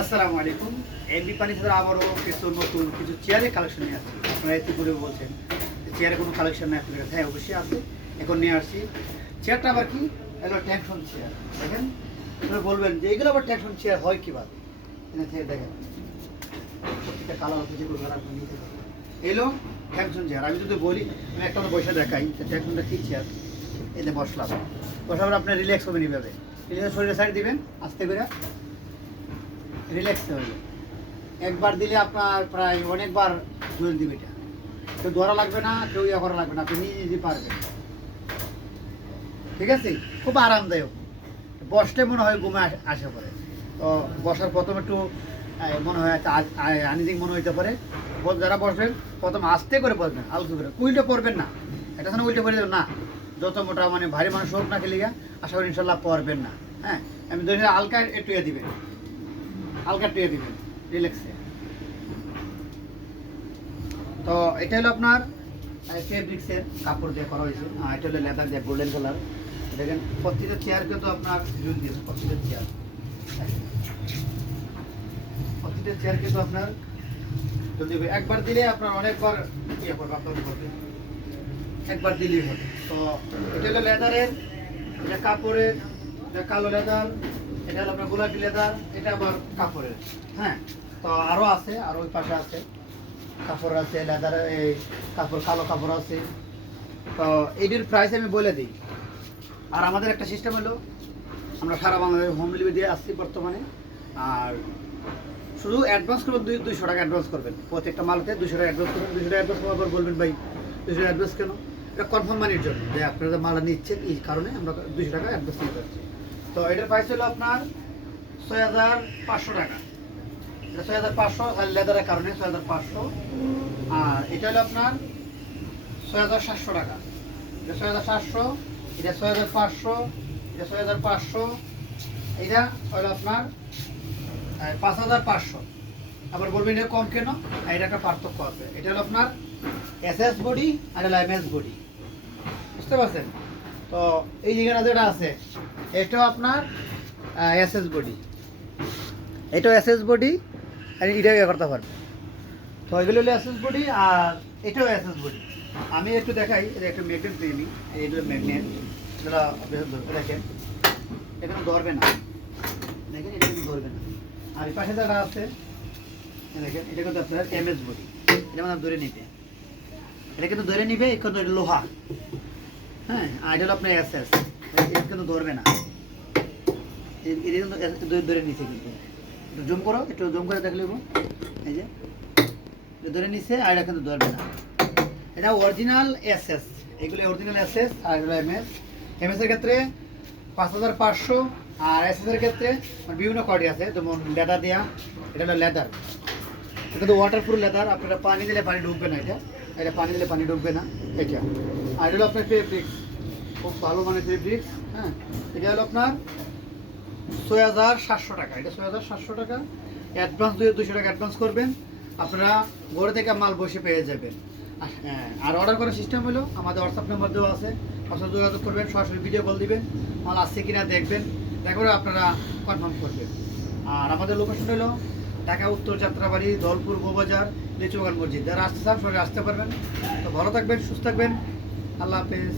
আসসালামু আলাইকুম। MB furniture আবারও কিছু নতুন কিছু চেয়ারের কালেকশন নিয়ে আসছি। আপনারা এতে করে বলছেন চেয়ারে কোনো কালেকশন নেই আপনাদের কাছে। হ্যাঁ, অবশ্যই আছে, এখন নিয়ে আসছি। চেয়ারটা আবার কি, এগুলো টেনশন চেয়ার। দেখেন, আপনারা বলবেন যে এগুলো আবার টেনশন চেয়ার হয় কীভাবে। এখানে থেকে দেখেন প্রত্যেকটা কালার আছে, যেগুলো কালার আপনি নিতে পারবেন। এলো টেনশন চেয়ার। আমি যদি বলি, আমি একটা বসে দেখাই টেনশনটা কী চেয়ার। এতে বসলাম, বসাবার আপনার রিল্যাক্স হবে নিভাবে। রিল্যাক্স শরীরের সাইড দিবেন আস্তে করে, রিল্যাক্স হয়ে একবার দিলে আপনার প্রায় অনেকবার জোর দিবে। এটা কেউ ধরা লাগবে না, কেউ ইয়ে করা লাগবে না, আপনি নিজে নিজে পারবেন। ঠিক আছে, খুব আরামদায়ক। বসলে মনে হয় ঘুমে আসে পরে। তো বসার প্রথম একটু মনে হয় আনিদিক মনে হইতে পারে। যারা বসবেন প্রথম আস্তে করে বসবেন, আলতু করে, উল্টে পড়বেন না। এটা যেন উল্টে পড়ে না, যত মোটা মানে ভারী মানুষ হোক না খেলে আশা করি ইনশাল্লাহ পড়বেন না। হ্যাঁ, আমি ধরে হালকা একটু ইয়ে দিবেন, হালকা টুয়ে দিবেন রিল্যাক্সে। তো এটা হলো আপনার ফেব্রিক্সের কাপড় দিয়ে করা হয়েছে। এটা হলো লেদার দিয়ে গোল্ডেন কালার। দেখেন প্রত্যেকটা চেয়ার কিন্তু আপনার জুল দিয়েছে। প্রত্যেকটা চেয়ার কিন্তু আপনার জল দিবে। একবার দিলে আপনার অনেকবার ইয়ে করবে, আপনার করবে, একবার দিলেই হবে। তো এটা হলো লেদারের, এটা কাপড়ের, এটা কালো লেদার, এটা হলো আপনার গোলাপি লেদার, এটা আবার কাপড়ের। হ্যাঁ, তো আরও আছে, আরও ওই পাশে আছে কাপড় আছে, লেদার, এই কাপড় কালো কাপড় আছে। তো এইটির প্রাইস আমি বলে দিই। আর আমাদের একটা সিস্টেম হলো, আমরা সারা বাংলাদেশে হোম ডেলিভারি দিয়ে আসছি বর্তমানে। আর শুধু অ্যাডভান্স করবেন, 200 টাকা অ্যাডভান্স করবেন। প্রত্যেকটা মালতে 200 টাকা অ্যাডভান্স করবেন। 200 টাকা অ্যাডভান্স করার পর বলবেন ভাই 200 টাকা অ্যাডভান্স কেন? এটা কনফার্ম মানির জন্য, যে আপনারা মালা নিচ্ছেন, এই কারণে আমরা 200 টাকা অ্যাডভান্স নিতে পারছি। তো এটার প্রাইস হলো আপনার 6500 টাকা। এটা 6500 লেদারের কারণে 6500। আর এটা হলো আপনার 6700 টাকা। এটা 6700, এটা 6500, এটা 6500, এটা হলো আপনার 5500। আবার বলবেন এটা কম কেন? এটা একটা পার্থক্য আছে। এটা হলো আপনার এসএস বডি আর হলো এমএস বডি, বুঝতে পারছেন? তো এই জায়গাটা যেটা আছে, এটাও আপনার এসএস বডি, এটাও এসএস বডি, আর এটাও ইয়ে করতে পারবে। তো এগুলো হলো এসএস বডি, আর এটাও এসএস বডি। আমি একটু দেখাই, এটা একটা ম্যাগনেট পেয়ে নিই। এইগুলো ম্যাগনেট, যেটা দেখেন এখানে ধরবে না, দেখেন এটা কিন্তু ধরবে না। আর এই পাশে যারা আছে দেখেন, এটা কিন্তু আপনার এমএস বডি, এটা মানে ধরে নিবে, এটা কিন্তু ধরে নিবে, কিন্তু লোহা। হ্যাঁ, আর এটা হলো আপনার এসএস, এটা কিন্তু ধরবে না, এটা কিন্তু ধরে নিচ্ছে। কিন্তু একটু জুম করো, একটু জুম করে দেখলে এই যে ধরে নিচ্ছে, আর এটা কিন্তু ধরবে না। এটা অরিজিনাল এসএস, এগুলো অরিজিনাল এসএস। আর এগুলো এমএস। এমএস এর ক্ষেত্রে 5500, আর এসএস এর ক্ষেত্রে বিভিন্ন কোয়ালিটি আছে, যেমন লেদার দেওয়া। এটা হলো লেদার, এটা তো ওয়াটারপ্রুফ লেদার। আপনারা পানি দিলে পানি ঢুকবে না, এটা পানি দিলে পানি ঢুকবে না এটা। আর এটা হলো আপনার ফেব্রিক্স, খুব ভালো মানের ফেব্রিক্স। হ্যাঁ, এটা হলো আপনার 6700 টাকা। এটা 6700 টাকা। অ্যাডভান্স 200 টাকা অ্যাডভান্স করবেন, আপনারা ঘরে থেকে মাল বসে পেয়ে যাবেন। হ্যাঁ, আর অর্ডার করার সিস্টেম হলো, আমাদের হোয়াটসঅ্যাপ নাম্বার দেওয়া আছে, আপনারা যোগাযোগ করবেন, সরাসরি ভিডিও কল দিবেন, মাল আসছে কিনা দেখবেন, তারপরে আপনারা কনফার্ম করবেন। আর আমাদের লোকেশন হলো ঢাকা উত্তর যাত্রাবাড়ি, দলপুর, বউবাজার, লিচুবাগান মসজিদ। যারা আসতে চান সবাই আসতে পারবেন। তো ভালো থাকবেন, সুস্থ থাকবেন, আল্লাহ হাফেজ।